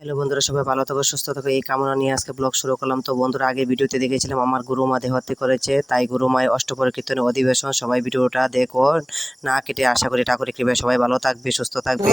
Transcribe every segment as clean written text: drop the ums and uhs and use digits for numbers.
Hello বন্ধুরা, সবাই ভালো থাকো, সুস্থ থাকো, এই কামনা নিয়ে আজকে ব্লগ শুরু করলাম। তো বন্ধুরা, আগে ভিডিওতে দেখেছিলাম আমার গুরুমা দেহত্যাগ করেছে, তাই গুরুমায় অষ্টপ্রহর কীর্তনের অধিবেশন। সবাই ভিডিওটা দেখো না কেটে। আশা করি ঠাকুরের কৃপায় সবাই ভালো থাকবে, সুস্থ থাকবে।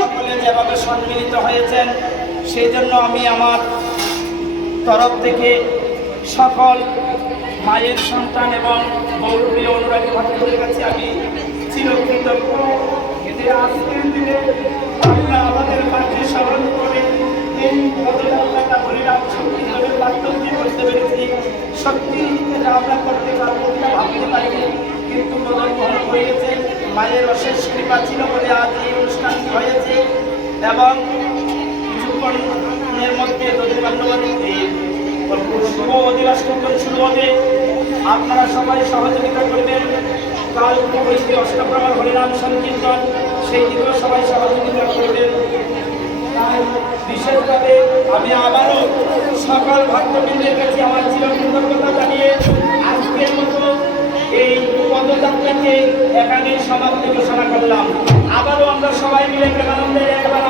সকলে যেভাবে সম্মিলিত হয়েছেন, সেই জন্য আমি আমার তরফ থেকে সকল মায়ের সন্তান এবং গৌরবীয় অনুরাগী ভক্তদের কাছে আমি চিরকৃতজ্ঞ। এতে আজকের দিনে আল্লাহ আমাদের কাছে স্মরণ করে এই পদযাত্রাটা হরিনাম সংকীর্তনের মাধ্যমে করতে পেরেছি। সত্যি এটা আমরা করতে পারবো কিনা ভাবতে পারিনি, কিন্তু বদল হয়েছে। মায়ের অশেষ কৃপা ছিল বলে আজ এই অনুষ্ঠানটি হয়েছে এবং কিছুক্ষণের মধ্যে শুভ অধিবাস শুরু হবে। আপনারা সবাই সহযোগিতা করবেন। কাল উপবৈশী অষ্টপ্রহর হরিনাম সংকীর্তন, সেই দিকেও সবাই সহযোগিতা করবেন। তাই বিশেষভাবে আমি আবারও সকল ভক্তবৃন্দের কাছে আমার চিরকৃতজ্ঞতা জানিয়ে আজকের মতো এই পদযাত্রাকে এখানে সমাপ্তি ঘোষণা করলাম। আবারও আমরা সবাই মিলে প্রেমানন্দের একবার